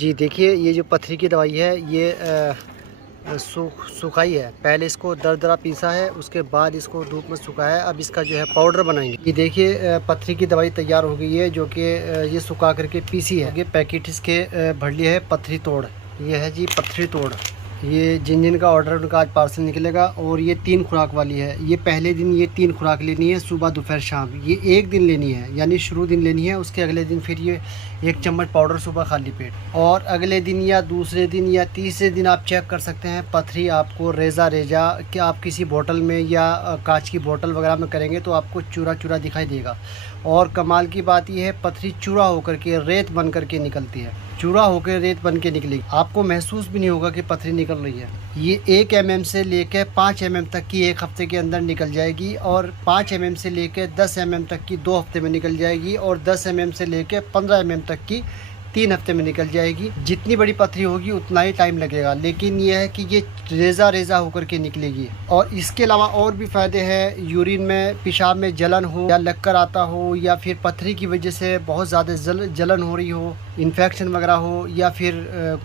जी देखिए, ये जो पथरी की दवाई है ये सुखाई है। पहले इसको दरदरा पीसा है, उसके बाद इसको धूप में सुखाया है। अब इसका जो है पाउडर बनाएंगे। ये देखिए पथरी की दवाई तैयार हो गई है, जो कि ये सुखा करके पीसी है। ये पैकेट इसके भर लिया है पथरी तोड़। ये है जी पथरी तोड़। ये जिन जिन का ऑर्डर उनका आज पार्सल निकलेगा। और ये 3 खुराक वाली है। ये पहले दिन ये 3 खुराक लेनी है, सुबह दोपहर शाम। ये एक दिन लेनी है, यानी शुरू दिन लेनी है। उसके अगले दिन फिर ये 1 चम्मच पाउडर सुबह खाली पेट। और अगले दिन या दूसरे दिन या तीसरे दिन आप चेक कर सकते हैं पथरी आपको रेजा रेजा कि आप किसी बोतल में या कांच की बोतल वगैरह में करेंगे तो आपको चूरा चूरा दिखाई देगा। और कमाल की बात यह है, पथरी चूरा होकर के रेत बन करके निकलती है। चूरा होकर रेत बन के निकलेगी, आपको महसूस भी नहीं होगा कि पथरी निकल रही है। ये 1 mm से लेकर 5 mm तक की 1 हफ्ते के अंदर निकल जाएगी। और 5 mm से लेकर 10 mm तक की 2 हफ्ते में निकल जाएगी। और 10 mm से लेकर 15 mm तक की 3 हफ्ते में निकल जाएगी। जितनी बड़ी पथरी होगी उतना ही टाइम लगेगा, लेकिन यह है कि ये रेजा रेजा होकर के निकलेगी। और इसके अलावा और भी फ़ायदे हैं। यूरिन में, पेशाब में जलन हो या लक्कर आता हो, या फिर पथरी की वजह से बहुत ज़्यादा जलन हो रही हो, इन्फेक्शन वगैरह हो, या फिर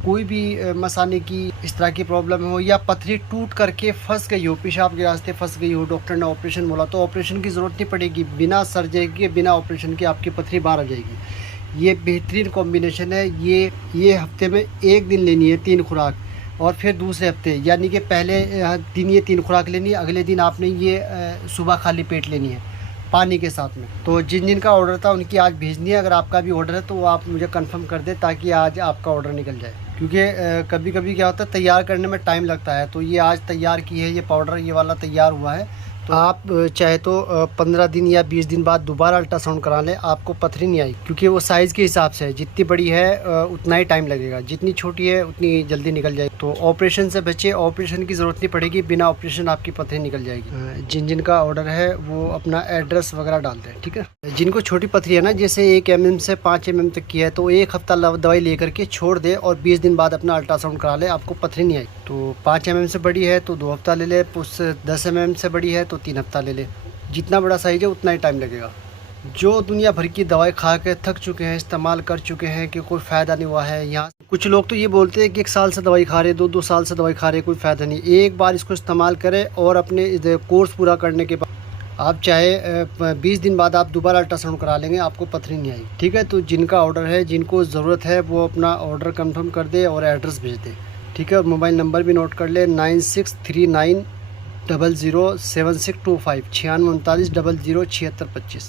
कोई भी मसाने की इस तरह की प्रॉब्लम हो, या पथरी टूट करके फंस गई हो, पेशाब के रास्ते फंस गई हो, डॉक्टर ने ऑपरेशन बोला तो ऑपरेशन की ज़रूरत नहीं पड़ेगी। बिना सर्जरी के, बिना ऑपरेशन के आपकी पथरी बाहर आ जाएगी। ये बेहतरीन कॉम्बिनेशन है। ये हफ्ते में 1 दिन लेनी है 3 खुराक, और फिर दूसरे हफ्ते यानी कि पहले दिन ये 3 खुराक लेनी है, अगले दिन आपने ये सुबह खाली पेट लेनी है पानी के साथ में। तो जिन जिन का ऑर्डर था उनकी आज भेजनी है। अगर आपका भी ऑर्डर है तो वो आप मुझे कंफर्म कर दें, ताकि आज आपका ऑर्डर निकल जाए। क्योंकि कभी कभी क्या होता है, तैयार करने में टाइम लगता है। तो ये आज तैयार की है, ये पाउडर ये वाला तैयार हुआ है। तो आप चाहे तो 15 दिन या 20 दिन बाद दोबारा अल्ट्रासाउंड करा लें, आपको पथरी नहीं आई। क्योंकि वो साइज़ के हिसाब से है, जितनी बड़ी है उतना ही टाइम लगेगा, जितनी छोटी है उतनी जल्दी निकल जाएगी। तो ऑपरेशन से बचे, ऑपरेशन की ज़रूरत नहीं पड़ेगी, बिना ऑपरेशन आपकी पथरी निकल जाएगी। जिन जिन का ऑर्डर है वो अपना एड्रेस वगैरह डाल दें, ठीक है। जिनको छोटी पथरी है ना, जैसे 1 mm से 5 mm तक की है, तो 1 हफ्ता दवाई लेकर के छोड़ दे और 20 दिन बाद अपना अल्ट्रासाउंड करा ले, आपको पथरी नहीं आई। तो 5 mm से बड़ी है तो 2 हफ्ता ले ले, उससे 10 mm से बड़ी है तो 3 हफ्ता ले ले। जितना बड़ा साइज है उतना ही टाइम लगेगा। जो दुनिया भर की दवाई खा के थक चुके हैं, इस्तेमाल कर चुके हैं कि कोई फ़ायदा नहीं हुआ है, यहाँ कुछ लोग तो ये बोलते हैं कि 1 साल से दवाई खा रहे, 2-2 साल से दवाई खा रहे, कोई फ़ायदा नहीं। एक बार इसको इस्तेमाल करें और अपने कोर्स पूरा करने के बाद आप चाहे 20 दिन बाद आप दोबारा अल्ट्रासाउंड करा लेंगे, आपको पथरी नहीं आई, ठीक है। तो जिनका ऑर्डर है, जिनको ज़रूरत है, वो अपना ऑर्डर कंफर्म कर दे और एड्रेस भेज दे, ठीक है। और मोबाइल नंबर भी नोट कर ले, 9639007625 9639007625।